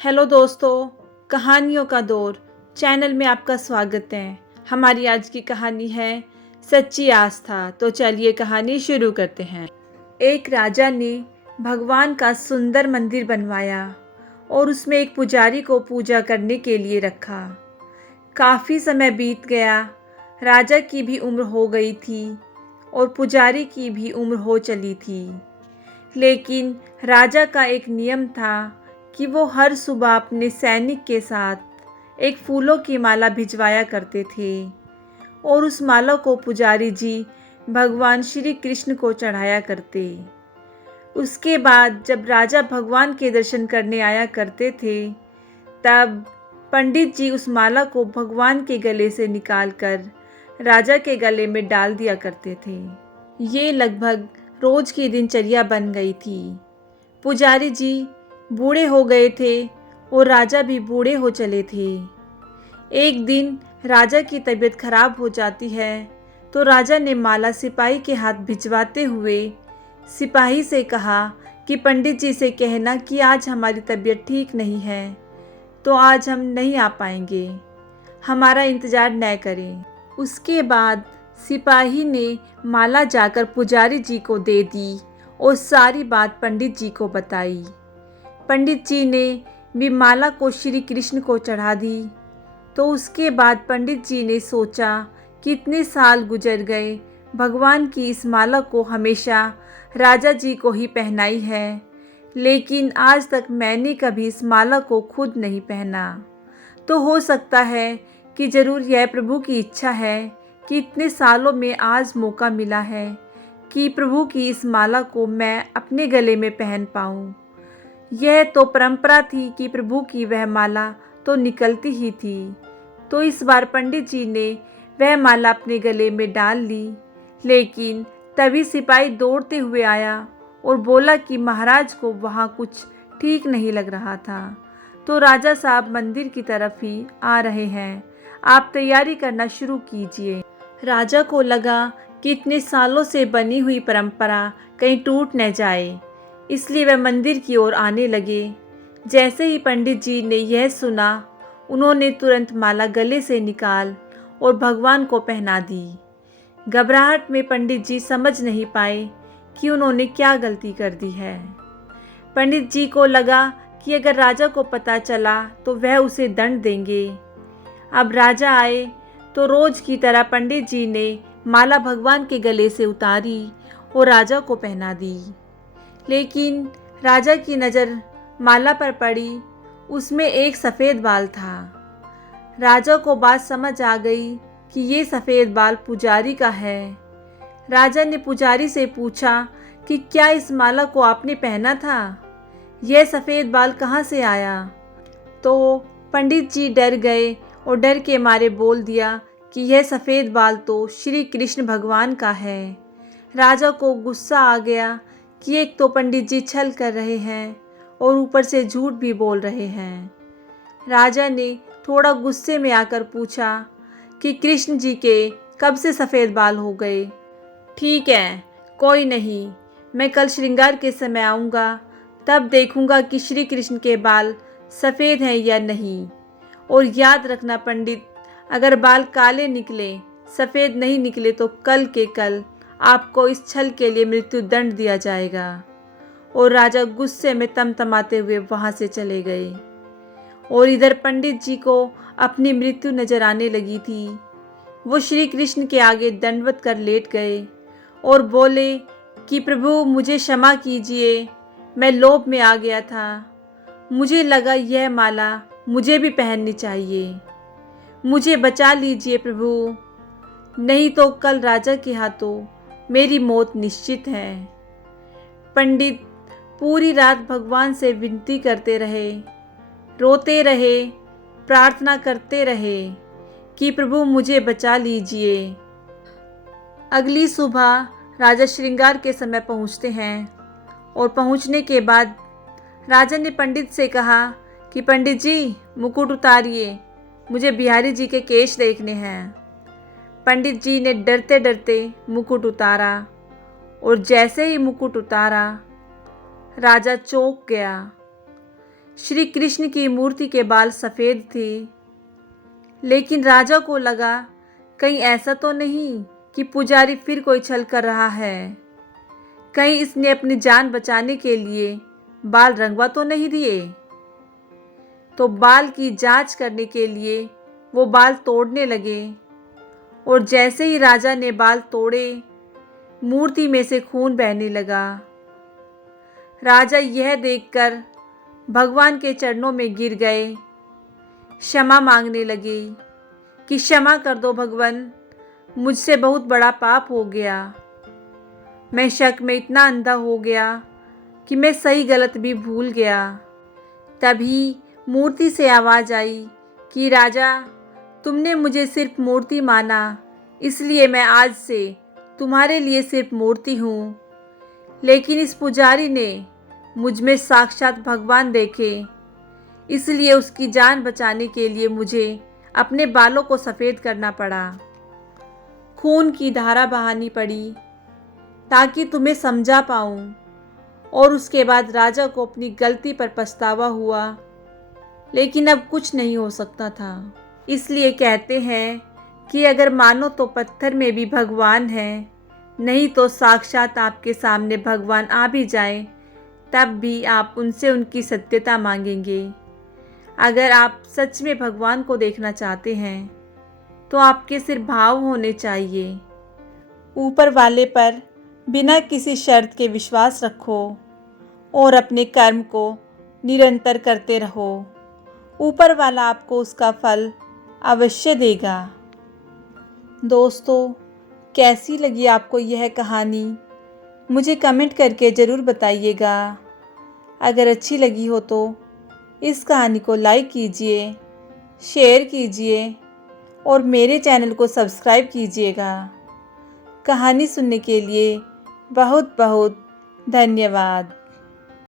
Hello दोस्तों, कहानियों का दौर चैनल में आपका स्वागत है। हमारी आज की कहानी है सच्ची आस्था। तो चलिए कहानी शुरू करते हैं। एक राजा ने भगवान का सुंदर मंदिर बनवाया और उसमें एक पुजारी को पूजा करने के लिए रखा। काफ़ी समय बीत गया, राजा की भी उम्र हो गई थी और पुजारी की भी उम्र हो चली थी। लेकिन राजा का एक नियम था कि वो हर सुबह अपने सैनिक के साथ एक फूलों की माला भिजवाया करते थे और उस माला को पुजारी जी भगवान श्री कृष्ण को चढ़ाया करते। उसके बाद जब राजा भगवान के दर्शन करने आया करते थे, तब पंडित जी उस माला को भगवान के गले से निकालकर राजा के गले में डाल दिया करते थे। ये लगभग रोज की दिनचर्या बन गई थी। पुजारी जी बूढ़े हो गए थे और राजा भी बूढ़े हो चले थे। एक दिन राजा की तबीयत खराब हो जाती है तो राजा ने माला सिपाही के हाथ भिजवाते हुए सिपाही से कहा कि पंडित जी से कहना कि आज हमारी तबीयत ठीक नहीं है, तो आज हम नहीं आ पाएंगे, हमारा इंतज़ार न करें। उसके बाद सिपाही ने माला जाकर पुजारी जी को दे दी और सारी बात पंडित जी को बताई। पंडित जी ने भी माला को श्री कृष्ण को चढ़ा दी। तो उसके बाद पंडित जी ने सोचा कि इतने साल गुजर गए, भगवान की इस माला को हमेशा राजा जी को ही पहनाई है, लेकिन आज तक मैंने कभी इस माला को खुद नहीं पहना। तो हो सकता है कि ज़रूर यह प्रभु की इच्छा है कि इतने सालों में आज मौका मिला है कि प्रभु की इस माला को मैं अपने गले में पहन पाऊँ। यह तो परंपरा थी कि प्रभु की वह माला तो निकलती ही थी। तो इस बार पंडित जी ने वह माला अपने गले में डाल ली, लेकिन तभी सिपाही दौड़ते हुए आया और बोला कि महाराज को वहाँ कुछ ठीक नहीं लग रहा था, तो राजा साहब मंदिर की तरफ ही आ रहे हैं, आप तैयारी करना शुरू कीजिए। राजा को लगा कि इतने सालों से बनी हुई परंपरा कहीं टूट न जाए, इसलिए वह मंदिर की ओर आने लगे। जैसे ही पंडित जी ने यह सुना, उन्होंने तुरंत माला गले से निकाल और भगवान को पहना दी। घबराहट में पंडित जी समझ नहीं पाए कि उन्होंने क्या गलती कर दी है। पंडित जी को लगा कि अगर राजा को पता चला तो वह उसे दंड देंगे। अब राजा आए तो रोज की तरह पंडित जी ने माला भगवान के गले से उतारी और राजा को पहना दी। लेकिन राजा की नज़र माला पर पड़ी, उसमें एक सफ़ेद बाल था। राजा को बात समझ आ गई कि ये सफ़ेद बाल पुजारी का है। राजा ने पुजारी से पूछा कि क्या इस माला को आपने पहना था? यह सफ़ेद बाल कहाँ से आया? तो पंडित जी डर गए और डर के मारे बोल दिया कि यह सफ़ेद बाल तो श्री कृष्ण भगवान का है। राजा को गुस्सा आ गया कि एक तो पंडित जी छल कर रहे हैं और ऊपर से झूठ भी बोल रहे हैं। राजा ने थोड़ा गुस्से में आकर पूछा कि कृष्ण जी के कब से सफ़ेद बाल हो गए? ठीक है, कोई नहीं, मैं कल श्रृंगार के समय आऊँगा, तब देखूँगा कि श्री कृष्ण के बाल सफ़ेद हैं या नहीं। और याद रखना पंडित, अगर बाल काले निकले, सफ़ेद नहीं निकले तो कल के कल आपको इस छल के लिए मृत्यु दंड दिया जाएगा। और राजा गुस्से में तमतमाते हुए वहाँ से चले गए। और इधर पंडित जी को अपनी मृत्यु नजर आने लगी थी। वो श्री कृष्ण के आगे दंडवत कर लेट गए और बोले कि प्रभु मुझे क्षमा कीजिए, मैं लोभ में आ गया था, मुझे लगा यह माला मुझे भी पहननी चाहिए, मुझे बचा लीजिए प्रभु, नहीं तो कल राजा के हाथों मेरी मौत निश्चित है। पंडित पूरी रात भगवान से विनती करते रहे, रोते रहे, प्रार्थना करते रहे कि प्रभु मुझे बचा लीजिए। अगली सुबह राजा श्रृंगार के समय पहुंचते हैं और पहुंचने के बाद राजा ने पंडित से कहा कि पंडित जी मुकुट उतारिए, मुझे बिहारी जी के केश देखने हैं। पंडित जी ने डरते डरते मुकुट उतारा और जैसे ही मुकुट उतारा, राजा चौंक गया। श्री कृष्ण की मूर्ति के बाल सफ़ेद थे। लेकिन राजा को लगा कहीं ऐसा तो नहीं कि पुजारी फिर कोई छल कर रहा है। कहीं इसने अपनी जान बचाने के लिए बाल रंगवा तो नहीं दिए। तो बाल की जांच करने के लिए वो बाल तोड़ने लगे। और जैसे ही राजा ने बाल तोड़े, मूर्ति में से खून बहने लगा। राजा यह देखकर भगवान के चरणों में गिर गए, क्षमा मांगने लगे कि क्षमा कर दो भगवान, मुझसे बहुत बड़ा पाप हो गया। मैं शक में इतना अंधा हो गया कि मैं सही गलत भी भूल गया। तभी मूर्ति से आवाज़ आई कि राजा, तुमने मुझे सिर्फ मूर्ति माना, इसलिए मैं आज से तुम्हारे लिए सिर्फ मूर्ति हूँ। लेकिन इस पुजारी ने मुझ में साक्षात भगवान देखे, इसलिए उसकी जान बचाने के लिए मुझे अपने बालों को सफ़ेद करना पड़ा। खून की धारा बहानी पड़ी ताकि तुम्हें समझा पाऊँ। और उसके बाद राजा को अपनी गलती पर पछतावा हुआ, लेकिन अब कुछ नहीं हो सकता था। इसलिए कहते हैं कि अगर मानो तो पत्थर में भी भगवान है, नहीं तो साक्षात आपके सामने भगवान आ भी जाए तब भी आप उनसे उनकी सत्यता मांगेंगे। अगर आप सच में भगवान को देखना चाहते हैं तो आपके सिर्फ भाव होने चाहिए। ऊपर वाले पर बिना किसी शर्त के विश्वास रखो और अपने कर्म को निरंतर करते रहो। ऊपर वाला आपको उसका फल अवश्य देगा। दोस्तों, कैसी लगी आपको यह कहानी? मुझे कमेंट करके ज़रूर बताइएगा। अगर अच्छी लगी हो तो इस कहानी को लाइक कीजिए, शेयर कीजिए और मेरे चैनल को सब्सक्राइब कीजिएगा। कहानी सुनने के लिए बहुत बहुत धन्यवाद।